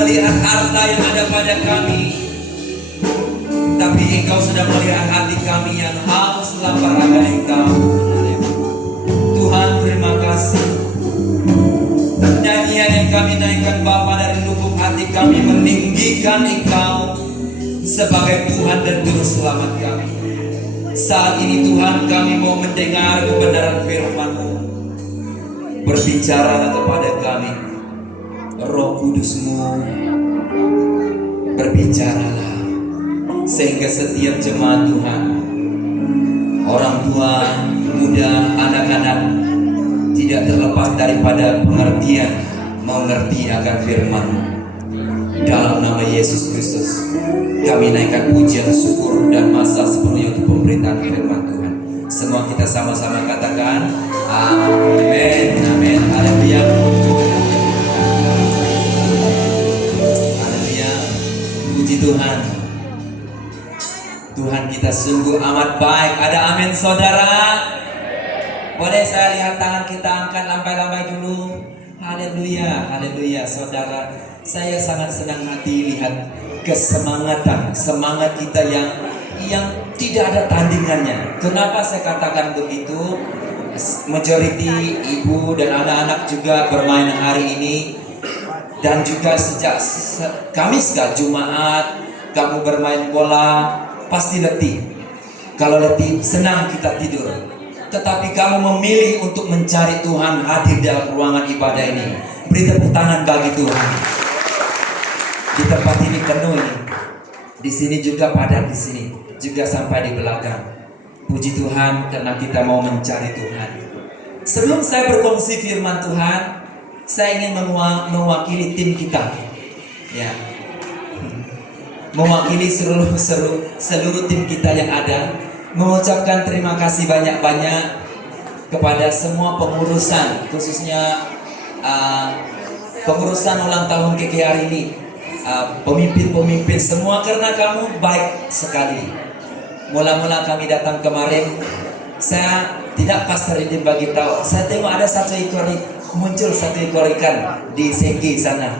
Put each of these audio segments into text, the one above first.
melihat harta yang ada pada kami, tapi Engkau sudah melihat hati kami yang haus lapar akan Engkau. Tuhan, terima kasih. Nyanyian yang kami naikkan Bapa dari lubuk hati kami meninggikan Engkau sebagai Tuhan dan Juru Selamat kami. Saat ini Tuhan, kami mau mendengar kebenaran firman-Mu. Berbicaralah kepada kami, Roh Kudus-Mu, berbicaralah sehingga setiap jemaat Tuhan, orang tua, muda, anak-anak, tidak terlepas daripada pengertian mengerti akan firman-Mu. Dalam nama Yesus Kristus, kami naikkan pujian, syukur, dan masa sepenuhnya untuk pemberitaan firman Tuhan. Semua kita sama-sama katakan, amin, amin, haleluya. Haleluya, puji Tuhan. Tuhan kita sungguh amat baik. Ada amin saudara? Boleh saya lihat tangan kita angkat lambai-lambai dulu. Haleluya, haleluya saudara. Saya sangat senang hati lihat kesemangatan, semangat kita yang tidak ada tandingannya. Kenapa saya katakan begitu? Majority ibu dan anak-anak juga bermain hari ini, dan juga sejak Kamis ke Jumat kamu bermain bola, pasti letih. Kalau letih, senang kita tidur. Tetapi kamu memilih untuk mencari Tuhan hadir dalam ruangan ibadah ini. Beri tepuk tangan bagi Tuhan. Di tempat ini penuh ini. Di sini juga padat, di sini juga sampai di belakang. Puji Tuhan karena kita mau mencari Tuhan. Sebelum saya berkongsi firman Tuhan, saya ingin mewakili tim kita. Ya. Mewakili seluruh tim kita yang ada, mengucapkan terima kasih banyak-banyak kepada semua pengurusan, khususnya pengurusan ulang tahun KKR ini. Pemimpin-pemimpin semua, karena kamu baik sekali. Mula-mula kami datang kemarin, saya tidak pas terindin bagi tahu. Saya tengok ada muncul satu ekor ikan di segi sana.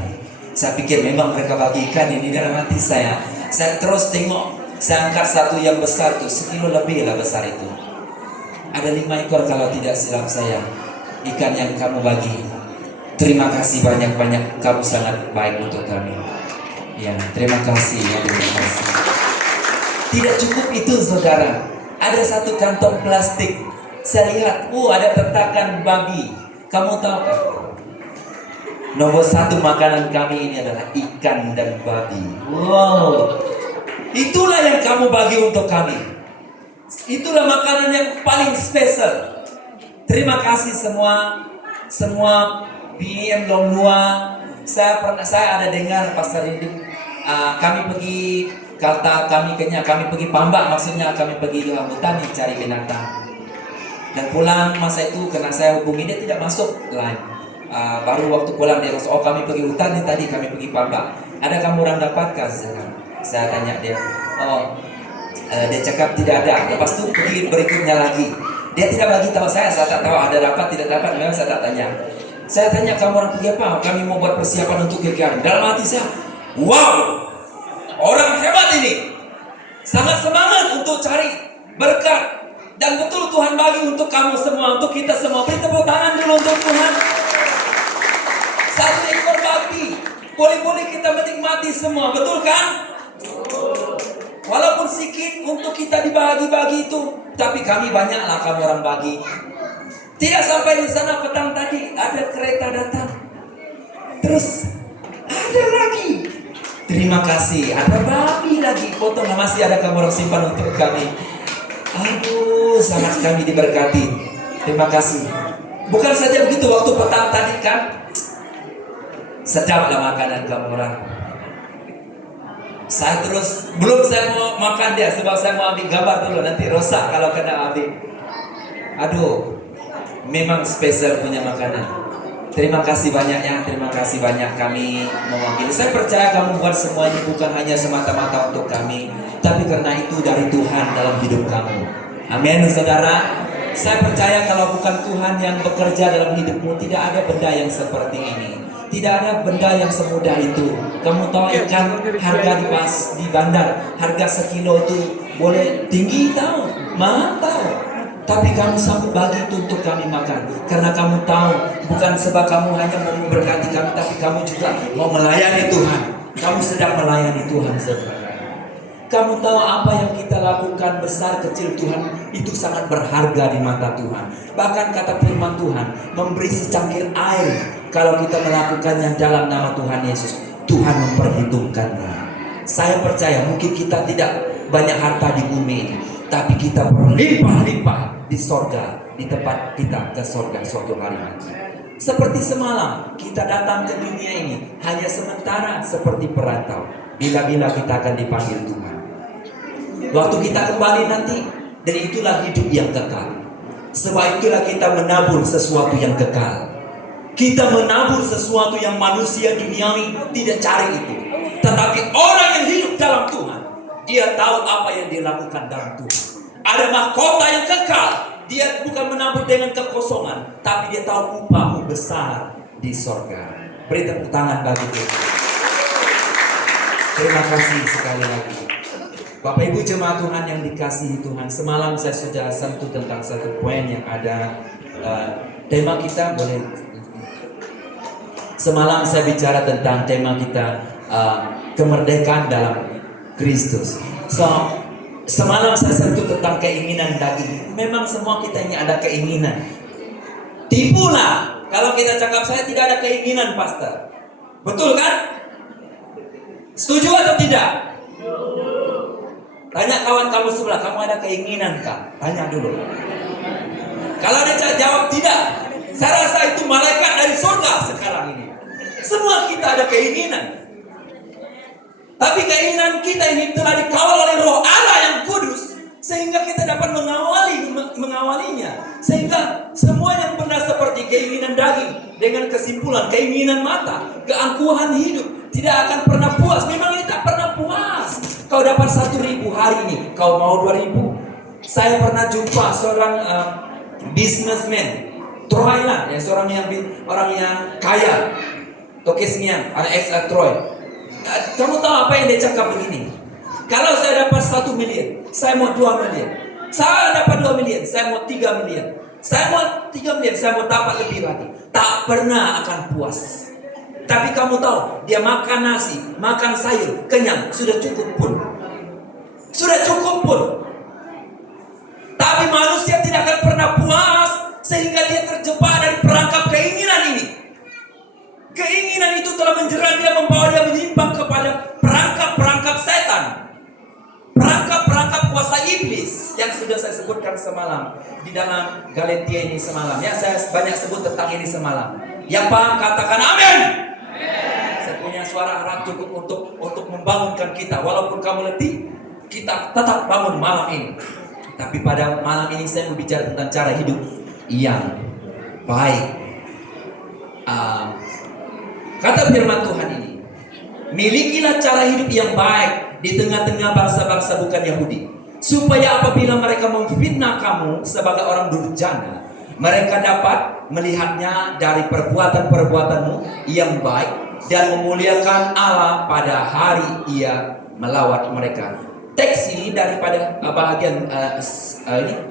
Saya pikir memang mereka bagi ikan ini dalam hati saya. Saya terus tengok, saya angkat satu yang besar tuh, 1 kilo lebih lah besar itu. Ada 5 ekor kalau tidak silap saya, ikan yang kamu bagi. Terima kasih banyak-banyak, kamu sangat baik untuk kami. Ya, terima kasih ya, terima kasih. Tidak cukup itu saudara, ada satu kantong plastik. Saya lihat, ada tentakan babi. Kamu tahu kan? Nomor 1 makanan kami ini adalah ikan dan babi. Wow, itulah yang kamu bagi untuk kami. Itulah makanan yang paling spesial. Terima kasih semua BM Longlua. Saya ada dengar Pastor Rindu. Kami pergi kata kami pergi Pambak, maksudnya kami pergi di hutan cari binatang. Dan pulang masa itu karena saya hubungi dia tidak masuk line. Baru waktu pulang dia masuk, kami pergi hutan nih tadi, kami pergi Pambak. Ada kamu orang dapatkah? Saya tanya dia. Dia cakap tidak ada. Lepas itu pergi berikutnya lagi. Dia tidak bagi tahu saya tak tahu ada dapat tidak dapat. Memang saya tak tanya. Saya tanya, kamu orang pergi apa? Kami mau buat persiapan untuk KKR. Dalam hati saya, wow, orang hebat ini, sangat semangat untuk cari berkat. Dan betul Tuhan bagi untuk kamu semua, untuk kita semua. Beri tepuk tangan dulu untuk Tuhan. 1 ekor babi, boleh-boleh kita menikmati semua, betul kan? Walaupun sedikit untuk kita dibagi-bagi itu, tapi kami banyaklah kamu orang bagi. Tidak sampai di sana petang tadi ada kereta datang. Terus ada lagi. Terima kasih. Ada babi lagi. Potong masih ada kamu orang simpan untuk kami. Aduh, sangat kami diberkati. Terima kasih. Bukan saja begitu, waktu petang tadi kan sedaplah makanan kamu orang. Saya terus belum saya mau makan dia sebab saya mau ambil gambar dulu, nanti rosak kalau kena ambil. Aduh, memang spesial punya makanan. Terima kasih banyak ya, terima kasih banyak kami mewakili. Saya percaya kamu buat semua ini bukan hanya semata-mata untuk kami, tapi karena itu dari Tuhan dalam hidup kamu. Amin saudara. Saya percaya kalau bukan Tuhan yang bekerja dalam hidupmu, tidak ada benda yang seperti ini. Tidak ada benda yang semudah itu. Kamu tahu ikan harga di bandar, harga sekilo itu boleh tinggi tahu, mahal tahu. Tapi kamu sanggup bagi itu untuk kami makan. Karena kamu tahu, bukan sebab kamu hanya mau memberkati kami, tapi kamu juga mau melayani Tuhan. Kamu sedang melayani Tuhan, saudara. Kamu tahu apa yang kita lakukan, besar kecil Tuhan itu sangat berharga di mata Tuhan. Bahkan kata firman Tuhan, memberi secangkir air kalau kita melakukannya dalam nama Tuhan Yesus, Tuhan memperhitungkannya. Saya percaya mungkin kita tidak banyak harta di bumi ini, tapi kita berlimpah-limpah di sorga, di tempat kita ke sorga suatu hari nanti. Seperti semalam kita datang ke dunia ini hanya sementara seperti perantau. Bila-bila kita akan dipanggil Tuhan. Waktu kita kembali nanti, dan itulah hidup yang kekal. Sebab itulah kita menabur sesuatu yang kekal. Kita menabur sesuatu yang manusia duniawi tidak cari itu. Tetapi orang yang hidup dalam Tuhan, dia tahu apa yang dia lakukan dalam Tuhan. Ada mahkota yang kekal. Dia bukan menabur dengan kekosongan, tapi dia tahu upahmu besar di sorga. Beri tepuk tangan bagi Tuhan. Terima kasih sekali lagi. Bapak Ibu jemaat Tuhan yang dikasihi Tuhan, semalam saya sudah sentuh tentang satu poin yang ada tema kita boleh. Semalam saya bicara tentang tema kita kemerdekaan dalam Kristus. Semalam saya sentuh tentang keinginan daging. Memang semua kita ini ada keinginan. Tipulah kalau kita cakap saya tidak ada keinginan, pastor. Betul kan? Setuju atau tidak? Tanya kawan kamu sebelah, kamu ada keinginan kah? Tanya dulu. Kalau dia jawab tidak, saya rasa itu malaikat dari surga sekarang ini. Semua kita ada keinginan. Tapi keinginan kita ini telah dikawal oleh Roh Allah yang kudus, sehingga kita dapat mengawalinya. Sehingga semua yang pernah seperti keinginan daging dengan kesimpulan keinginan mata, keangkuhan hidup tidak akan pernah puas. Memang ini tak pernah puas. Kau dapat 1.000 hari ini, kau mau 2.000. Saya pernah jumpa seorang businessman, Troy lah, ya, orang yang kaya, Tokesnya, ada ex Troy. Kamu tahu apa yang dia cakap begini? Kalau saya dapat 1 miliar, saya mau 2 miliar. Saya dapat 2 miliar, saya mau 3 miliar. Saya mau 3 miliar, saya mau dapat lebih lagi. Tak pernah akan puas. Tapi kamu tahu, dia makan nasi, makan sayur, kenyang, sudah cukup pun. Sudah cukup pun. Tapi manusia tidak akan pernah puas, sehingga dia terjebak dari perangkap keinginan ini. Keinginan itu telah menjerat dia, membawa dia menyimpang kepada perangkap-perangkap setan. Perangkap-perangkap kuasa iblis yang sudah saya sebutkan semalam di dalam Galatia ini semalam. Ya, saya banyak sebut tentang ini semalam. Yang paham katakan amin. Saya punya suara harap cukup untuk membangunkan kita. Walaupun kamu letih, kita tetap bangun malam ini. Tapi pada malam ini saya mau bicara tentang cara hidup yang baik. Kata firman Tuhan ini, milikilah cara hidup yang baik di tengah-tengah bangsa-bangsa bukan Yahudi, supaya apabila mereka memfitnah kamu sebagai orang durjana, mereka dapat melihatnya dari perbuatan-perbuatanmu yang baik dan memuliakan Allah pada hari Ia melawat mereka. Teks ini daripada bahagian ini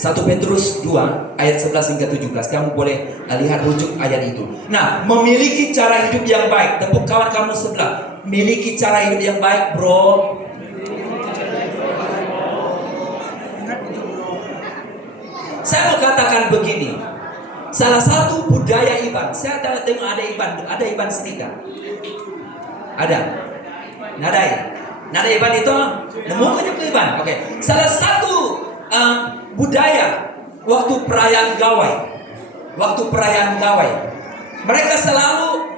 1 Petrus 2 ayat 11 hingga 17. Kamu boleh lihat rujuk ayat itu. Nah, memiliki cara hidup yang baik. Tepuk kawan kamu sebelah. Miliki cara hidup yang baik, bro. Saya mau katakan begini. Salah satu budaya Iban. Saya dengar ada Iban setika. Ada. Nada Iban itu nemu aja ke Iban. Oke. Salah satu budaya waktu perayaan gawai, mereka selalu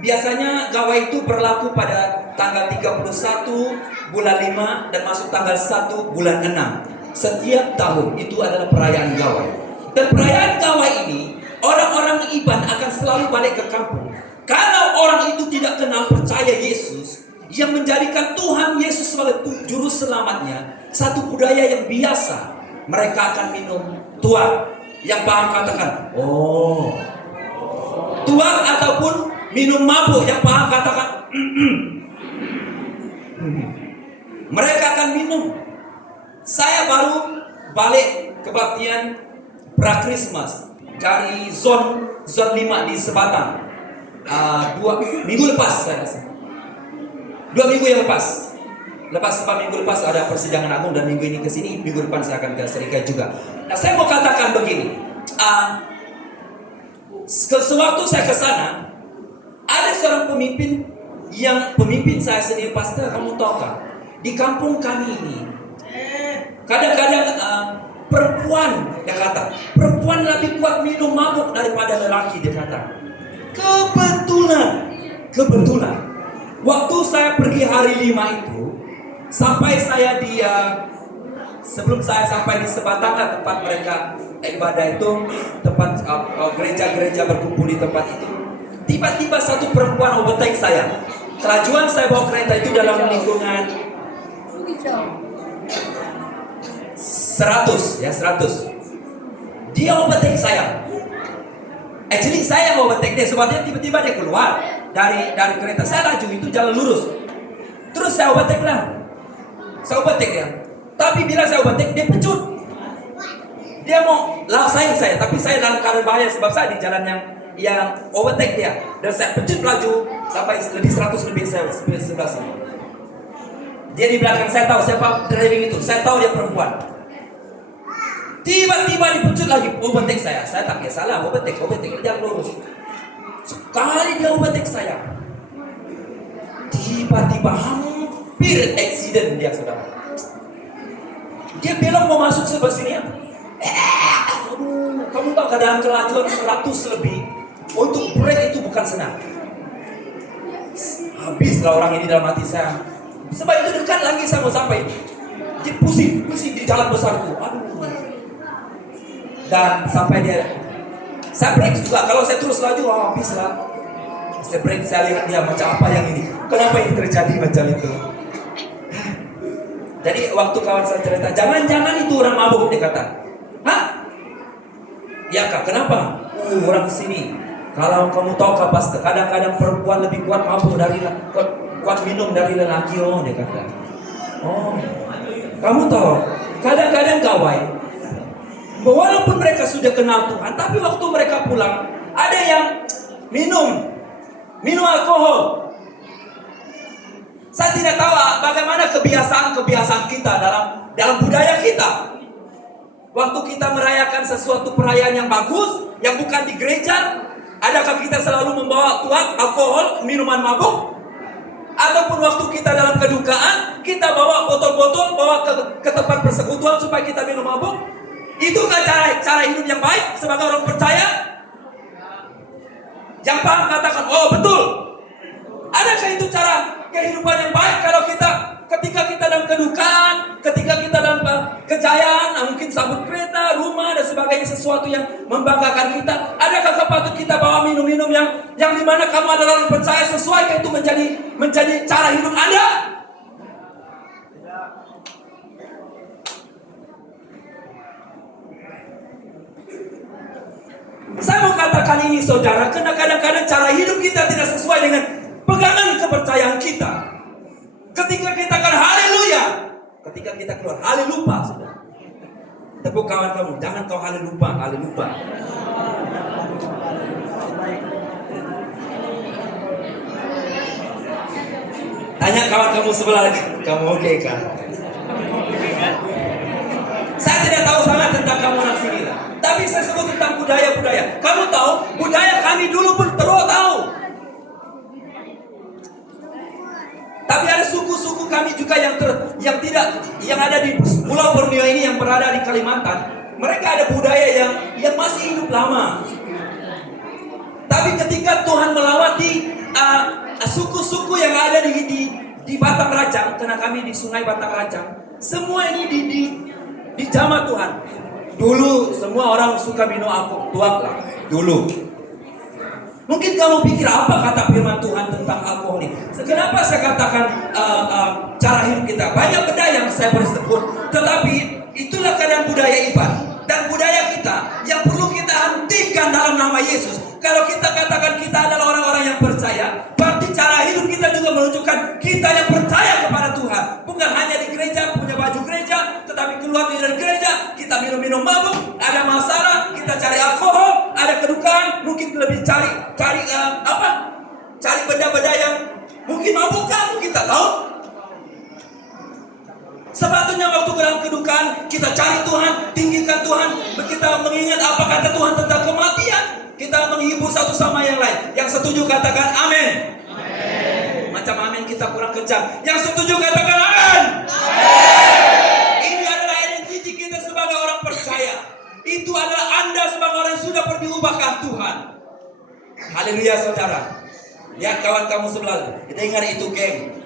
biasanya gawai itu berlaku pada tanggal 31 bulan 5 dan masuk tanggal 1 bulan 6 setiap tahun. Itu adalah perayaan gawai. Dan perayaan gawai ini orang-orang Iban akan selalu balik ke kampung. Kalau orang itu tidak kenal percaya Yesus yang menjadikan Tuhan Yesus sebagai juru selamatnya, satu budaya yang biasa, mereka akan minum tuak. Yang paham katakan, oh, tuak ataupun minum mabuk, yang paham katakan mereka akan minum. Saya baru balik kebaktian pra-Christmas dari zon 5 di Sebatang. 2 minggu lepas saya rasa. 2 minggu yang lepas. Minggu lepas ada persidangan agung, dan minggu ini ke sini, minggu depan saya akan ke Serikat juga. Nah, saya mau katakan begini. Sewaktu saya ke sana, ada seorang pemimpin saya sendiri, pastor, kamu tahu kan? Di kampung kami ini, kadang-kadang perempuan, dia kata, perempuan lebih kuat minum mabuk daripada lelaki, dia kata. Kebetulan, waktu saya pergi hari 5 itu, sampai saya sebelum saya sampai di Sebatang, tempat mereka ibadah itu, tempat gereja-gereja berkumpul di tempat itu, tiba-tiba satu perempuan overtake saya. Kelajuan saya bawa kereta itu dalam lingkungan 100. Dia overtake saya. Actually saya mau overtake dia, sebabnya tiba-tiba dia keluar dari kereta. Saya laju, itu jalan lurus. Terus saya overtake dia. Tapi bila saya overtake, dia pecut. Dia mau laksain saya, tapi saya dalam keadaan bahaya sebab saya di jalan yang overtake dia. Dan saya pecut laju sampai lebih 100 lebih saya sebelah sini. Dia di belakang, saya tahu siapa driving itu, saya tahu dia perempuan. Tiba-tiba dipecut lagi, overtake saya. Saya tak salah, overtake, jangan lurus. Sekali dia overtake saya, tiba-tiba hampir accident dia, saudara. Dia belok mau masuk sebelah sini. Kamu tahu keadaan kelajuan 100 lebih, untuk break itu bukan senang. Habislah orang ini dalam hati saya. Sebab itu dekat lagi saya mau sampai, dia pusing di jalan besar itu. Dan sampai dia, saya break juga. Kalau saya terus laju, habis lah. Saya break, saya lihat dia macam apa yang ini. Kenapa ini terjadi macam itu? Jadi waktu kawan saya cerita, jangan-jangan itu orang mabuk, dia kata. Hah? Ya kak, kenapa? Orang sini. Kalau kamu tahu kak, pastor, kadang-kadang perempuan lebih kuat mabuk kuat minum dari lelaki, dia kata. Kamu tahu, kadang-kadang kawan, walaupun mereka sudah kenal Tuhan, tapi waktu mereka pulang, ada yang minum alkohol. Saya tidak tahu bagaimana kebiasaan kita dalam budaya kita. Waktu kita merayakan sesuatu perayaan yang bagus, yang bukan di gereja, adakah kita selalu membawa alkohol, minuman mabuk? Ataupun waktu kita dalam kedukaan, kita bawa botol-botol, bawa ke tempat persekutuan supaya kita minum mabuk? Itukah cara hidup yang baik sebagai orang percaya? Yang paham katakan, oh betul. Adakah itu cara kehidupan yang baik kalau ketika kita dalam kedukaan, ketika kita dalam kejayaan, mungkin sambut kereta, rumah dan sebagainya, sesuatu yang membanggakan kita, adakah patut kita bawa minum-minum yang dimana kamu adalah orang percaya, sesuai itu menjadi cara hidup Anda? Saya mau katakan ini saudara, karena kadang-kadang cara hidup kita tidak sesuai dengan pegangan kepercayaan kita. Ketika kita akan haleluya, ketika kita keluar haleluya, saudara. Tepuk kawan kamu, jangan kau haleluya. Tanya kawan kamu sebelah lagi, kamu oke kan? Saya tidak tahu sangat tentang kamu anak sini lah. Tapi saya sebut tentang budaya-budaya. Kamu tahu, budaya kami dulu pun tahu. Tapi ada suku-suku kami juga yang ada di Pulau Borneo ini, yang berada di Kalimantan. Mereka ada budaya yang masih hidup lama. Tapi ketika Tuhan melawati suku-suku yang ada di Batang Rajang, karena kami di Sungai Batang Rajang, semua ini di jamaah Tuhan. Dulu semua orang suka minum alkohol, tuak lah dulu. Mungkin kamu pikir apa kata firman Tuhan tentang alkohol ini? Kenapa saya katakan cara hidup kita? Banyak benda yang saya bersebut, tetapi itulah keadaan budaya ibadah dan budaya kita yang perlu kita hentikan dalam nama Yesus. Kalau kita katakan kita adalah orang-orang yang percaya, menunjukkan kita yang percaya kepada Tuhan. Bukan hanya di gereja, punya baju gereja, tetapi keluar dari gereja, kita minum-minum mabuk, ada masalah, kita cari alkohol, ada kedukaan, mungkin lebih cari benda-benda yang mungkin mabuk kamu, kita tahu. Sepatutnya waktu dalam kedukaan kita cari Tuhan, tinggikan Tuhan, kita mengingat apa kata Tuhan tentang kematian, kita menghibur satu sama yang lain. Yang setuju katakan amin. Macam amin kita kurang kencang. Yang setuju katakan amin. Ini adalah identiti kita sebagai orang percaya. Itu adalah Anda sebagai orang yang sudah diubahkan Tuhan. Haleluya saudara. Lihat kawan kamu sebelah, dengar itu geng.